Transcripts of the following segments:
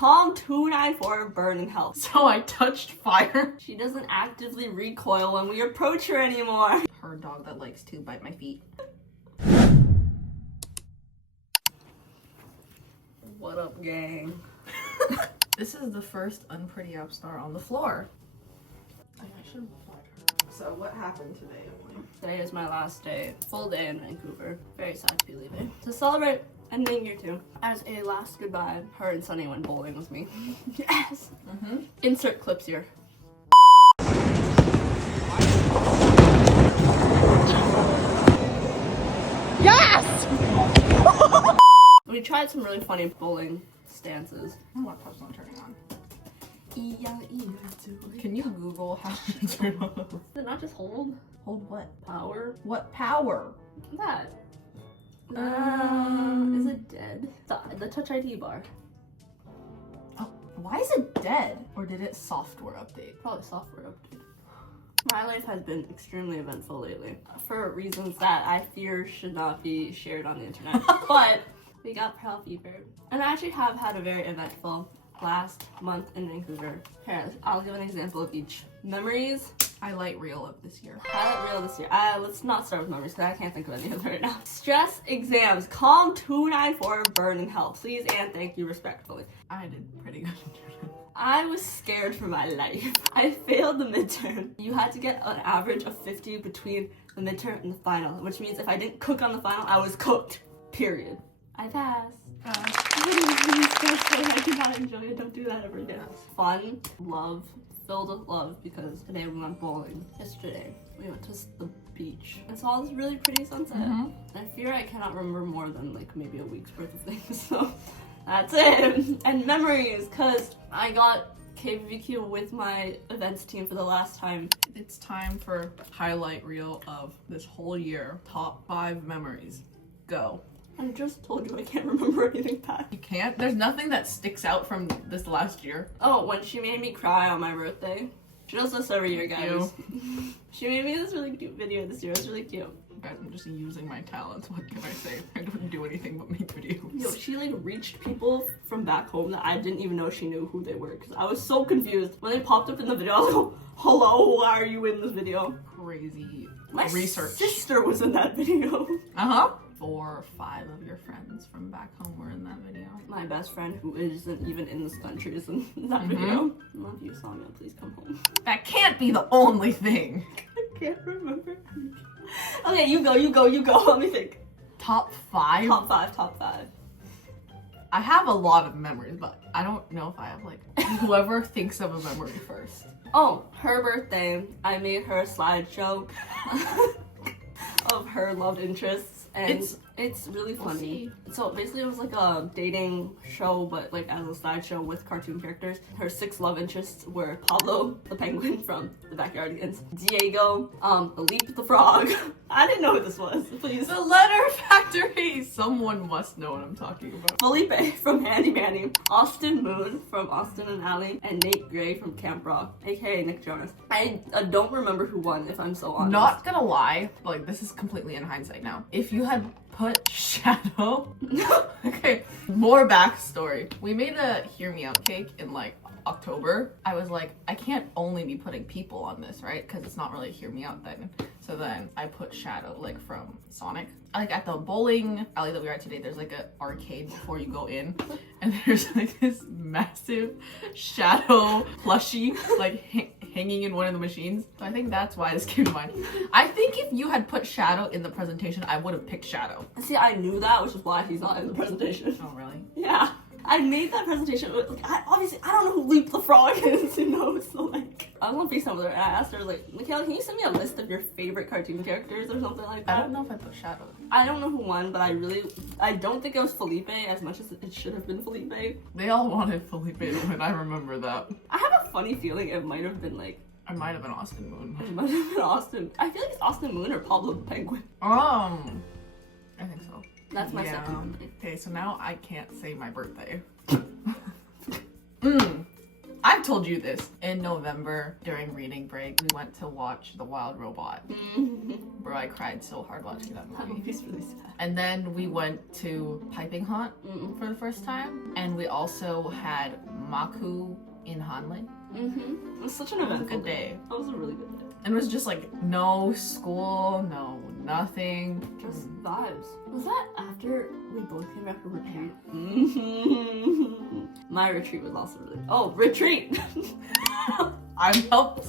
Calm 294 burning hell. So I touched fire. She doesn't actively recoil when we approach her anymore. Her dog that likes to bite my feet. What up, gang? This is the first unpretty yapstar on the floor. I should have applied her. So what happened today, Emily? Today is my last day, full day in Vancouver. Very sad to be leaving. To celebrate ending year 2, as a last goodbye, her and Sunny went bowling with me. Yes! Insert clips here. Yes! We tried some really funny bowling stances. My laptop's not turning on. Can Can you Google how to turn on? it not just hold? Hold what? Power? What power? That. Is it dead? The Touch ID bar. Oh, why is it dead? Or did it software update? Probably software update. My life has been extremely eventful lately for reasons that I fear should not be shared on the internet. But we got Pearl Fever, and I actually have had a very eventful last month in Vancouver. Here, I'll give an example of each. Memories. Highlight reel of this year. Highlight reel this year. Let's not start with memories because I can't think of any of them right now. Stress exams. Calm 294 burning hell. Please and thank you respectfully. I did pretty good. I was scared for my life. I failed the midterm. You had to get an average of 50 between the midterm and the final, which means if I didn't cook on the final, I was cooked. Period. I passed. I did not enjoy it. Don't do that ever again. Fun, love, filled with love because today we went bowling. Yesterday we went to the beach and saw this really pretty sunset. I fear I cannot remember more than like maybe a week's worth of things. So that's it. And memories, cause I got KVQ with my events team for the last time. It's time for highlight reel of this whole year. Top 5 memories. Go. I just told you I can't remember anything back. You can't? There's nothing that sticks out from this last year. Oh, when she made me cry on my birthday. She does this every year, guys. She made me this really cute video this year. It was really cute. Guys, I'm just using my talents. What can I say? I don't do anything but make videos. Yo, she like reached people from back home that I didn't even know she knew who they were because I was so confused. When they popped up in the video, I was like, hello, why are you in this video? Crazy My research. sister was in that video. 4 or 5 of your friends from back home were in that video. My best friend, who isn't even in this country, is in that video. Love you, Sonia. Please come home. That can't be the only thing. I can't remember. Okay, you go. Let me think. Top 5? Top 5. I have a lot of memories, but I don't know if I have like whoever thinks of a memory first. Oh, her birthday. I made her a slideshow of her love interests. And it's really funny. So basically it was like a dating show, but like as a slideshow with cartoon characters. Her 6 love interests were Pablo, the penguin from the Backyardigans, Diego, Leap the frog. I didn't know what this was, please. The Letter Factory! Someone must know what I'm talking about. Felipe from Handy Manny, Austin Moon from Austin and Ally, and Nate Gray from Camp Rock, aka Nick Jonas. I don't remember who won, if I'm so honest. Not gonna lie, like this is completely in hindsight now. If you had put Shadow... Okay, more backstory. We made a Hear Me Out cake in like October. I was like, I can't only be putting people on this, right? Because it's not really Hear Me Out then. So then I put Shadow, like from Sonic. Like at the bowling alley that we are at today, there's like an arcade before you go in. And there's like this massive Shadow plushie, like hanging in one of the machines. So I think that's why this came to mind. I think if you had put Shadow in the presentation, I would have picked Shadow. See, I knew that, which is why he's not in the presentation. Oh, really? Yeah. I made that presentation, but like, obviously I don't know who Leap the Frog is, you know, so like, I was on FaceTime with her and I asked her like, Mikayla, can you send me a list of your favorite cartoon characters or something like that? I don't know if I put Shadow. I don't know who won, but I don't think it was Felipe as much as it should have been Felipe. They all wanted Felipe to win, I remember that. I have a funny feeling it might have been like, I might have been Austin Moon. it might have been Austin. I feel like it's Austin Moon or Pablo the Penguin. I think so. That's my second one. Okay, so now I can't say my birthday. I've told you this. In November, during reading break, we went to watch The Wild Robot. Bro, I cried so hard watching that movie. That movie's really sad. And then we went to Piping Hot for the first time. And we also had Maku in Hanley. It was such an eventful Good day. That was a really good day. And it was just like no school, no nothing. Just vibes. Was that after we both came back from retreat? My retreat was also really. Oh, retreat! I'm helped.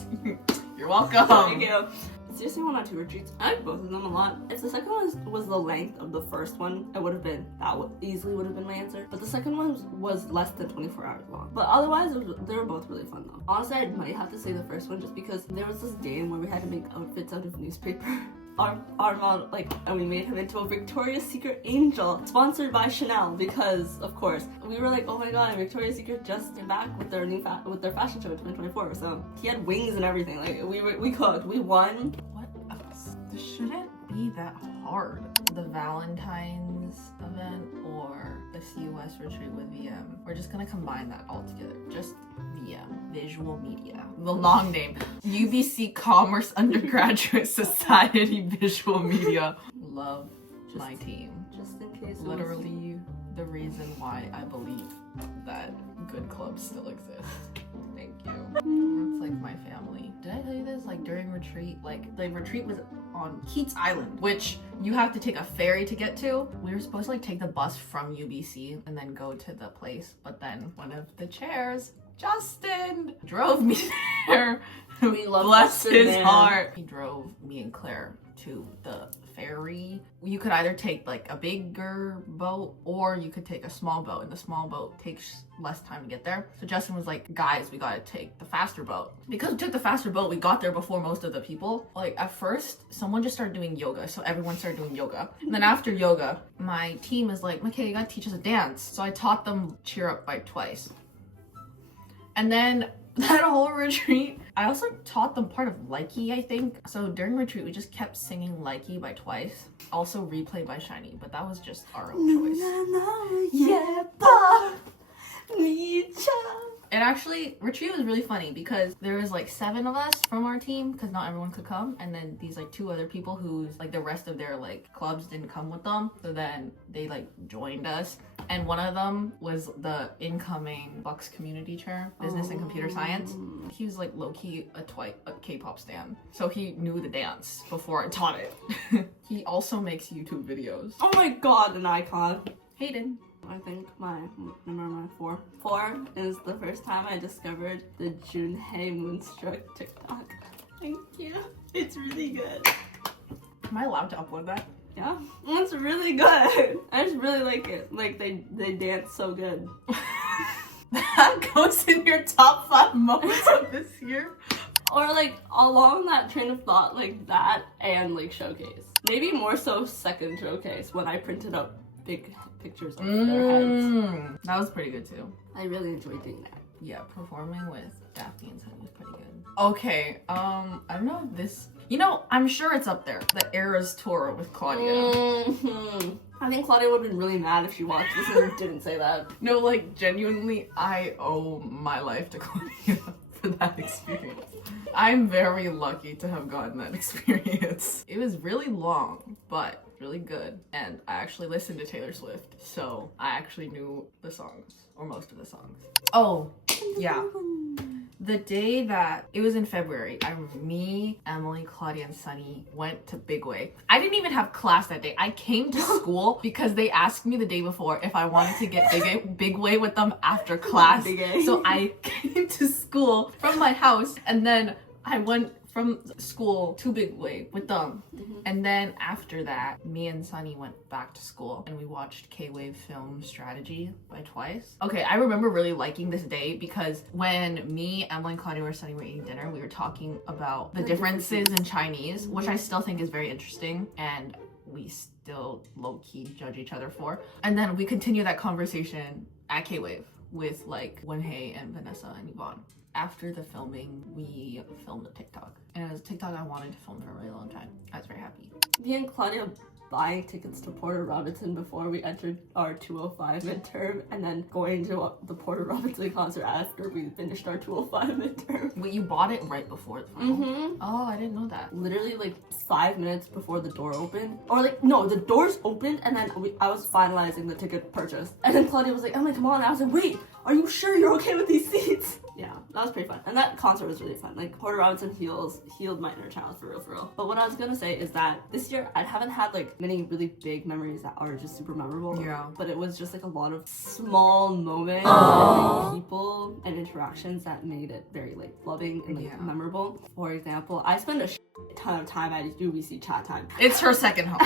You're welcome. Thank you. Seriously, went on 2 retreats. I like both of them a lot. If the second one was the length of the first one, it would have been, easily would have been my answer. But the second one was less than 24 hours long. But otherwise, they were both really fun though. Honestly, I might have to say the first one just because there was this day where we had to make outfits out of newspaper. Our model, and we made him into a Victoria's Secret angel, sponsored by Chanel, because of course we were like, oh my god, Victoria's Secret just came back with their new with their fashion show in 2024. So he had wings and everything. Like we cooked, we won. What else? This shouldn't be that hard. The Valentine's event or the CUS retreat with VM. We're just gonna combine that all together. Just VM, visual media. The long name, UBC Commerce Undergraduate Society Visual Media. Love my team. Just in case. Literally the reason why I believe that good clubs still exist. Thank you. It's like my family. Did I tell you this? Like during retreat, the retreat was on Keats Island, which you have to take a ferry to get to. We were supposed to take the bus from UBC and then go to the place, but then one of the chairs, Justin, drove me there. We love Bless Justin, his man. heart. He drove me and Claire to the ferry. You could either take a bigger boat or you could take a small boat, and the small boat takes less time to get there. So Justin was like, guys, we gotta take the faster boat. Because we took the faster boat, we got there before most of the people. At first, someone just started doing yoga, so everyone started doing yoga. And then after yoga, my team is like, okay, you gotta teach us a dance. So I taught them Cheer Up by Twice. And then that whole retreat, I also taught them part of Likey, I think. So during retreat, we just kept singing Likey by Twice. Also Replay by Shiny, but that was just our own choice. And actually, retreat was really funny because there was 7 of us from our team because not everyone could come, and then these 2 other people who's the rest of their clubs didn't come with them, so then they joined us. And one of them was the incoming Bucks community chair, business and computer science. He was low-key a K-pop stan, so he knew the dance before I taught it. He also makes YouTube videos. Oh my god, an icon. Hayden. I think my 4. 4 is the first time I discovered the Junhei Moonstruck TikTok. Thank you. It's really good. Am I allowed to upload that? Yeah, it's really good. I just really like it. They dance so good. That goes in your top 5 moments of this year. Or along that train of thought, that and Showcase. Maybe more so second Showcase when I printed up big pictures of their heads. That was pretty good too. I really enjoyed doing that. Yeah, performing with Daphne and Sunny was pretty good. Okay, I don't know if this... I'm sure it's up there. The Eras tour with Claudia. I think Claudia would have been really mad if she watched this and didn't say that. No, genuinely, I owe my life to Claudia for that experience. I'm very lucky to have gotten that experience. It was really long, but really good. And I actually listened to Taylor Swift, so I actually knew the songs, or most of the songs. Oh, yeah. The day that, it was in February, me, Emily, Claudia, and Sunny went to Big Way. I didn't even have class that day. I came to school because they asked me the day before if I wanted to get Big Way with them after class. So I came to school from my house, and then I went from school to Big Way with them. And then after that, me and Sunny went back to school and we watched K-Wave Film Strategy by Twice. Okay, I remember really liking this day because when me, Emily, and Claudia were Sunny were eating dinner, we were talking about the differences in Chinese, which I still think is very interesting and we still low-key judge each other for. And then we continue that conversation at K-Wave with Wenhei and Vanessa and Yvonne. After the filming, we filmed a TikTok. And it was a TikTok I wanted to film for a really long time. I was very happy. Me and Claudia buying tickets to Porter Robinson before we entered our 205 midterm, and then going to the Porter Robinson concert after we finished our 205 midterm. Wait, you bought it right before the final? Oh, I didn't know that. Literally like 5 minutes before the door opened. Or like, no, the doors opened and then I was finalizing the ticket purchase. And then Claudia was like, Emily, come on. And I was like, wait, are you sure you're okay with these seats? Yeah, that was pretty fun. And that concert was really fun. Like, Porter Robinson healed my inner child for real. But what I was gonna say is that this year I haven't had like many really big memories that are just super memorable. Yeah. But it was just like a lot of small moments and like, people and interactions that made it very like loving and like memorable. For example, I spent a ton of time at UBC chatime. It's her second home.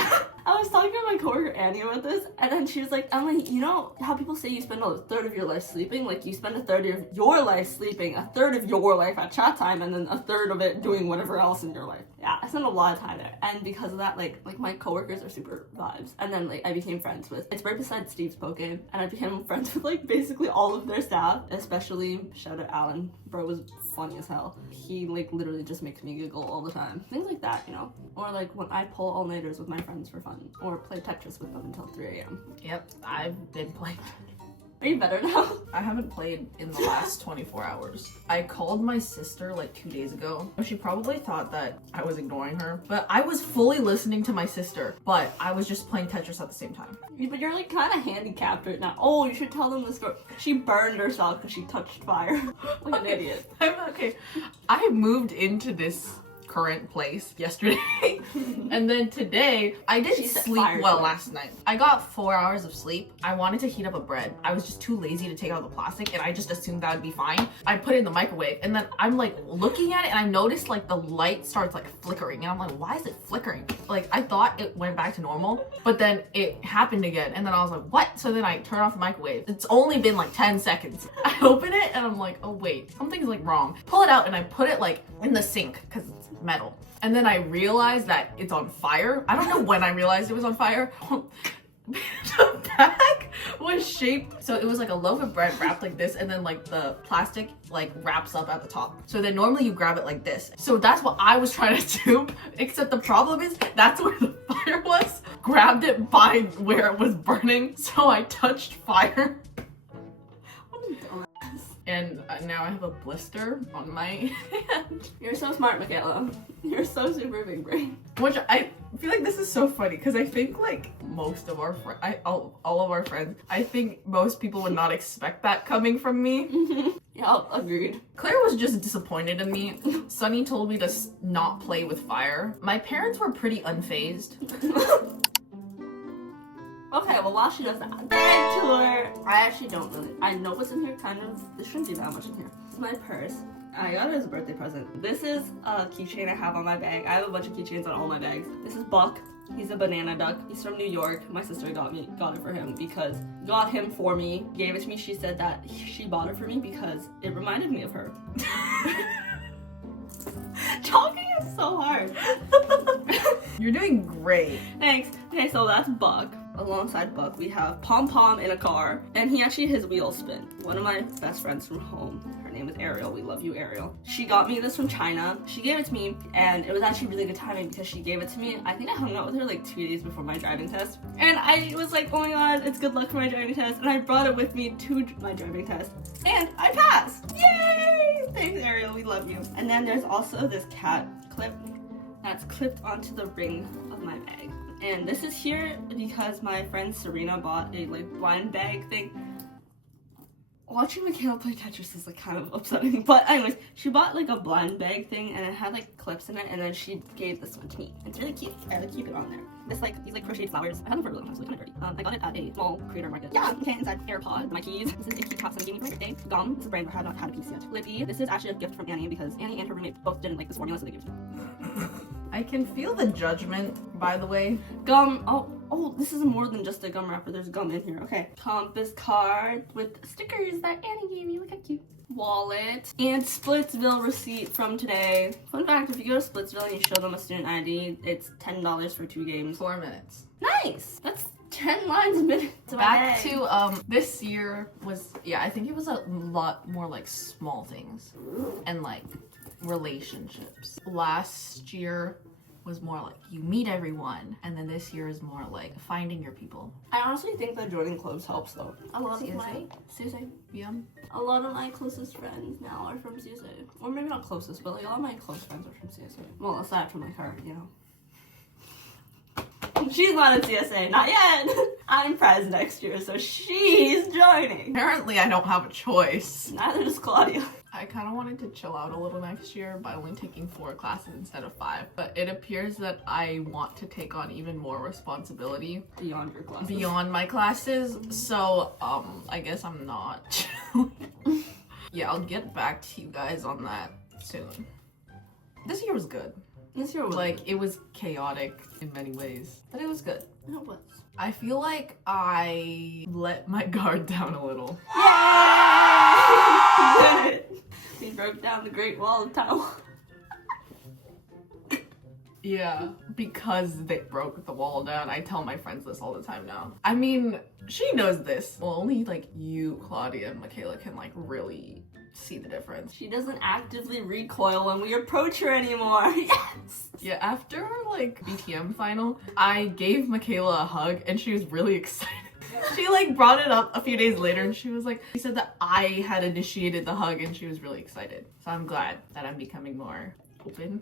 I was talking to my coworker Annie about this, and then she was like, Emily, you know how people say you spend a third of your life sleeping? Like, you spend a third of your life sleeping, a third of your life at chat time, and then a third of it doing whatever else in your life. Yeah, I spent a lot of time there, and because of that, like my coworkers are super vibes. And then like I became friends with, it's right beside Steve's Poke, and I became friends with like basically all of their staff, especially shout out Alan. Bro was funny as hell. He like literally just makes me giggle all the time. Things like that, you know? Or like when I pull all-nighters with my friends for fun, or play Tetris with them until 3 a.m. Yep, I've been playing. Are you better now? I haven't played in the last 24 hours. I called my sister like 2 days ago. She probably thought that I was ignoring her, but I was fully listening to my sister, but I was just playing Tetris at the same time. But you're like kind of handicapped right now. Oh, you should tell them the story. She burned herself because she touched fire. Like an idiot. Okay. I moved into this current place yesterday and then today I didn't sleep well last night. I got 4 hours of sleep. I wanted to heat up a bread. I was just too lazy to take out the plastic and I just assumed that would be fine. I put it in the microwave and then I'm like looking at it and I noticed like the light starts like flickering and I'm like, why is it flickering? Like I thought it went back to normal, but then it happened again and then I was like, what? So then I turn off the microwave. It's only been like 10 seconds. I open it and I'm like, oh wait, something's like wrong. Pull it out and I put it like in the sink because it's metal. And then I realized that it's on fire. I don't know when I realized it was on fire. The bag was shaped, so it was like a loaf of bread wrapped like this, and then like the plastic like wraps up at the top. So then normally you grab it like this. So that's what I was trying to do, except the problem is that's where the fire was. Grabbed it by where it was burning, so I touched fire. And now I have a blister on my hand. You're so smart, Mikayla. You're so super big brain. Which I feel like this is so funny because I think like most of our all of our friends, I think most people would not expect that coming from me. Yeah, agreed. Claire was just disappointed in me. Sunny told me to not play with fire. My parents were pretty unfazed. Okay, well while she does that, bag tour. I actually don't really. I know what's in here, kind of. There shouldn't be that much in here. This is my purse. I got it as a birthday present. This is a keychain I have on my bag. I have a bunch of keychains on all my bags. This is Buck. He's a banana duck. He's from New York. My sister got it for him because got him for me. Gave it to me. She said that she bought it for me because it reminded me of her. Talking is so hard. You're doing great. Thanks. Okay, so that's Buck. Alongside Buck, we have Pom Pom in a car, and his wheels spin. One of my best friends from home, her name is Ariel. We love you, Ariel. She got me this from China. She gave it to me, and it was actually really good timing because she gave it to me. I think I hung out with her like 2 days before my driving test, and I was like, oh my god, it's good luck for my driving test, and I brought it with me to my driving test, and I passed. Yay! Thanks, Ariel. We love you. And then there's also this cat clip that's clipped onto the ring of my bag. And this is here because my friend Serena bought a like blind bag thing. Watching Mikayla play Tetris is like kind of upsetting. But anyways, she bought like a blind bag thing and it had like clips in it, and then she gave this one to me. It's really cute. I like keep it on there. These like crocheted flowers. I had them for a really long time, so they're kind of dirty. I got it at a small creator market. Yeah, okay, inside AirPods, my keys. This is a cute top Sunny gave me for my birthday. Gum, this is a brand I have not had a piece yet. Lippy, this is actually a gift from Annie because Annie and her roommate both didn't like this formula, so they gave it to me. I can feel the judgment, by the way. Gum, oh, this is more than just a gum wrapper. There's gum in here. Okay. Compass card with stickers that Annie gave me. Look how cute. Wallet and Splitsville receipt from today. Fun fact, if you go to Splitsville and you show them a student ID, it's $10 for 2 games. 4 minutes. Nice! That's 10 lines a minute. Back to this year was, yeah, I think it was a lot more like small things and like relationships. Last year was more like you meet everyone, and then this year is more like finding your people. I honestly think that joining clubs helps though. A lot of my CSA. Yeah. A lot of my closest friends now are from CSA. Or maybe not closest, but like a lot of my close friends are from CSA. Well, aside from like her, you know. She's not in CSA, not yet. I'm Prez next year, so she's joining. Apparently I don't have a choice. Neither does Claudia. I kind of wanted to chill out a little next year by only taking 4 classes instead of 5, but it appears that I want to take on even more responsibility Beyond your classes. beyond my classes, so I guess I'm not chilling. Yeah, I'll get back to you guys on that soon. This year was good. This year was like good. it was chaotic in many ways, but it was good. It was. I feel like I let my guard down a little. Yay! We broke down the Great Wall of China. Yeah, because they broke the wall down. I tell my friends this all the time now. I mean, she knows this. Well, only like you, Claudia, and Mikayla can like really see the difference. She doesn't actively recoil when we approach her anymore. Yes! Yeah, after our like BTM final, I gave Mikayla a hug and she was really excited. She like brought it up a few days later and she was like, she said that I had initiated the hug and she was really excited. So I'm glad that I'm becoming more open.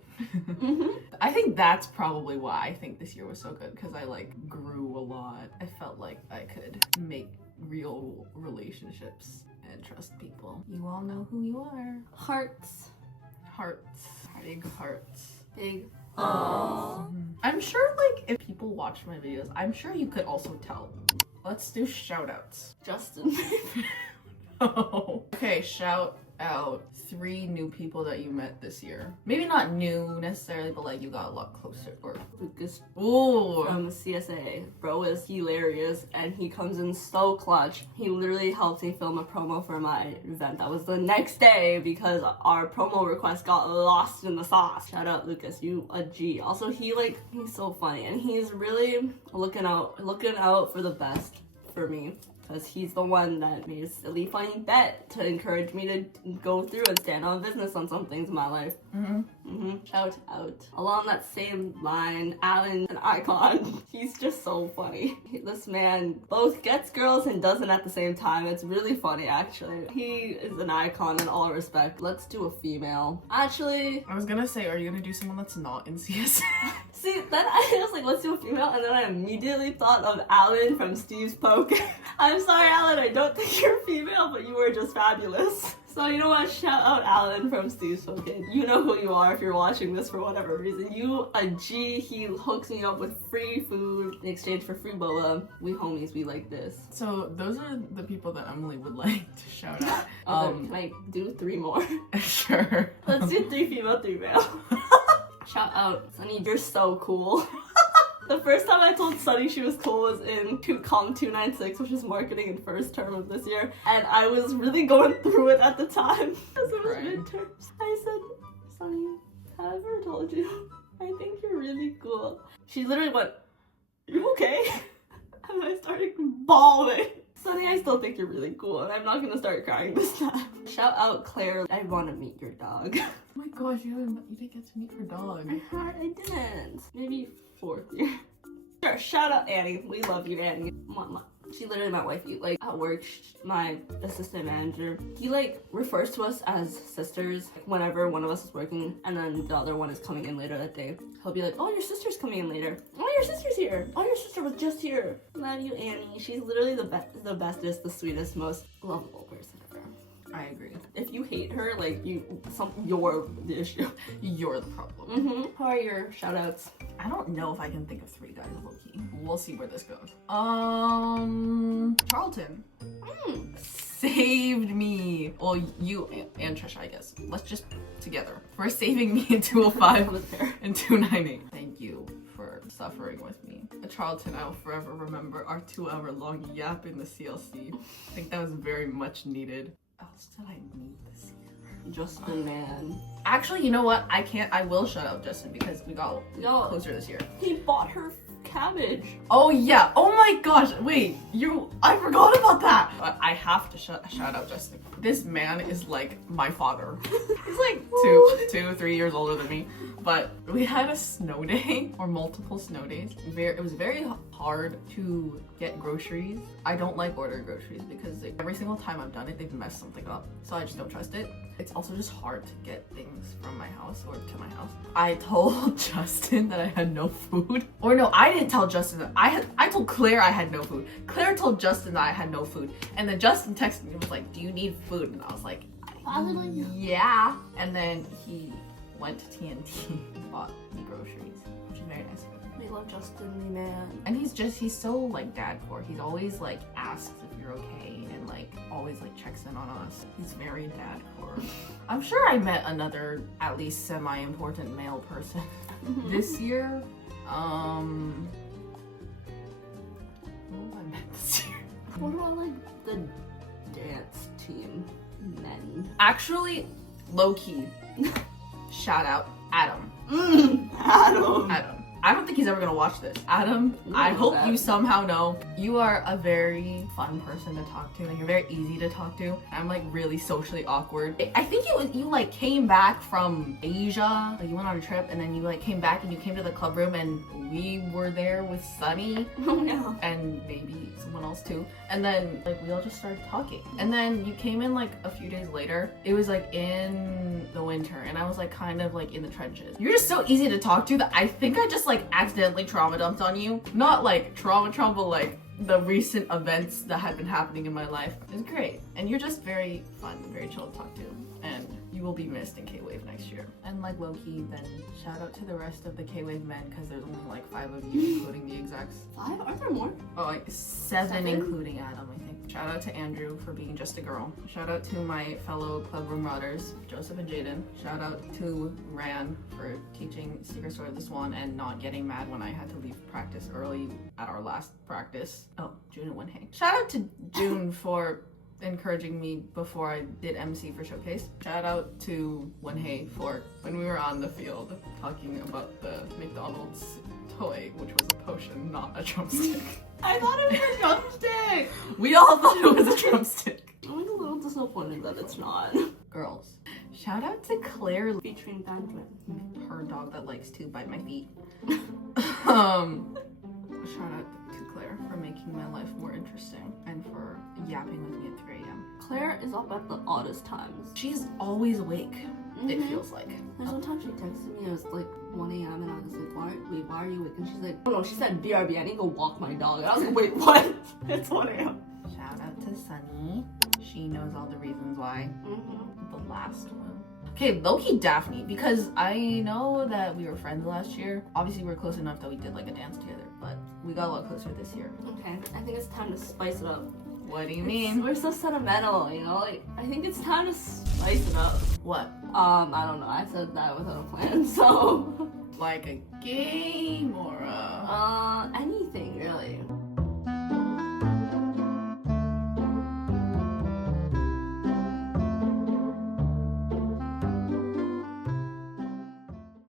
I think that's probably why I think this year was so good, because I like grew a lot. I felt like I could make real relationships and trust people. You all know who you are. Hearts. Hearts. Big hearts. Big. I'm sure like if people watch my videos, I'm sure you could also tell. Let's do shoutouts. Justin. Oh. Okay, shout out 3 new people that you met this year. Maybe not new necessarily, but like you got a lot closer. Or Lucas ooh, from CSA. Bro is hilarious and he comes in so clutch. He literally helped me film a promo for my event. That was the next day because our promo request got lost in the sauce. Shout out Lucas, you a G. Also he's so funny and he's really looking out for the best for me. Because he's the one that made a silly funny bet to encourage me to go through and stand on business on some things in my life. Shout out. Along that same line, Alan's an icon. He's just so funny. This man both gets girls and doesn't at the same time. It's really funny, actually. He is an icon in all respect. Let's do a female. Actually, I was gonna say, are you gonna do someone that's not in CS? see, then I was like, let's do a female, and then I immediately thought of Alan from Steve's Poke. I'm sorry, Alan, I don't think you're female, but you were just fabulous. So you know what? Shout out Alan from Steve's Poke. You know who you are if you're watching this for whatever reason. You a G. He hooks me up with free food in exchange for free boba. We homies, we like this. So those are the people that Emily would like to shout out. Can I do 3 more? Sure. Let's do 3 female, 3 male. Shout out Sunny, you're so cool. The first time I told Sunny she was cool was in Com 296, which is marketing in first term of this year. And I was really going through it at the time because it was midterms. I said, Sunny, have I ever told you? I think you're really cool. She literally went, you okay? And I started bawling. Sunny, I still think you're really cool, and I'm not gonna start crying this time. Shout out Claire, I want to meet your dog. Oh my gosh, you didn't get to meet her dog. I didn't. Maybe 4th year. Sure, shout out Annie. We love you, Annie. She literally my wifey. Like at work, my assistant manager, he like refers to us as sisters whenever one of us is working and then the other one is coming in later that day. He'll be like, oh, your sister's coming in later. Oh, your sister's here. Oh, your sister was just here. Love you, Annie. She's literally the bestest, the sweetest, most lovable person ever. I agree. If you hate her, like you're the issue. You're the problem. How are your shout outs? I don't know if I can think of 3 guys, low-key. We'll see where this goes. Charlton. Saved me. Well, you and Trisha, I guess. Let's just together. For saving me in 205 and 298. Thank you for suffering with me. Charlton, I will forever remember our 2-hour-long yap in the CLC. I think that was very much needed. What else did I meet this year? Justin, man. Actually, you know what? I will shout out Justin because we got closer this year. He bought her cabbage. Oh yeah. Oh my gosh. Wait, I forgot about that. But I have to shout out Justin. This man is like my father. He's like 3 years older than me. But we had a snow day, or multiple snow days. It was very hard to get groceries. I don't like ordering groceries because like, every single time I've done it, they've messed something up. So I just don't trust it. It's also just hard to get things from my house or to my house. I told Justin that I had no food. Or no, I didn't tell Justin that I told Claire I had no food. Claire told Justin that I had no food. And then Justin texted me and was like, do you need food? And I was like, yeah. And then he went to TNT and bought me groceries, which is very nice of him. We love Justin, the man. And he's so like dad-core. He's always like asks if you're okay and like always like checks in on us. He's very dad-core. I'm sure I met another at least semi-important male person this year. Who have I met this year? What about like the dance team men? Actually, low-key. Shout out Adam. Adam. I don't think he's ever gonna watch this. Adam, I hope you somehow know you are a very fun person to talk to. Like, you're very easy to talk to. I'm like really socially awkward. I think you like came back from Asia. Like you went on a trip and then you like came back and you came to the club room and we were there with Sunny. Oh yeah. And maybe someone else too. And then like we all just started talking. And then you came in like a few days later. It was like in the winter and I was like kind of like in the trenches. You're just so easy to talk to that I think I just like accidentally trauma dumped on you. Not like trauma, but like the recent events that had been happening in my life. It was great. And you're just very fun, very chill to talk to. And you will be missed in K-Wave next year. And like low-key, then shout out to the rest of the K-Wave men because there's only like 5 of you, including the execs. 5? Aren't there more? Oh, like 7 including Adam, I think. Shout out to Andrew for being just a girl. Shout out to my fellow club room rotters, Joseph and Jaden. Shout out to Ran for teaching Secret Story of the Swan and not getting mad when I had to leave practice early at our last practice. Oh, June and Wenhei. Shout out to June for encouraging me before I did MC for Showcase. Shout out to Wenhei for when we were on the field talking about the McDonald's toy, which was a potion, not a drumstick. I thought it was a drumstick! We all thought it was a drumstick. I'm a little disappointed that it's not. Girls, shout out to Claire Featuring Benjamin. her dog that likes to bite my feet. Shout out to Claire for making my life more interesting and for yapping with me at 3 a.m. Claire is up at the oddest times. She's always awake, it feels like. There's one time she texted me, it was like 1 a.m. and I was like, why are you awake? And she's like, oh no, she said BRB, I need to go walk my dog. And I was like, wait, what? It's 1 a.m. Shout out to Sunny. She knows all the reasons why. The last one. Okay, low-key Daphne, because I know that we were friends last year. Obviously, we were close enough that we did like a dance together, but we got a lot closer this year. Okay, I think it's time to spice it up. What do you mean? We're so sentimental, you know? Like, I think it's time to spice it up. What? I don't know. I said that without a plan, so... Like a game or a... anything, really.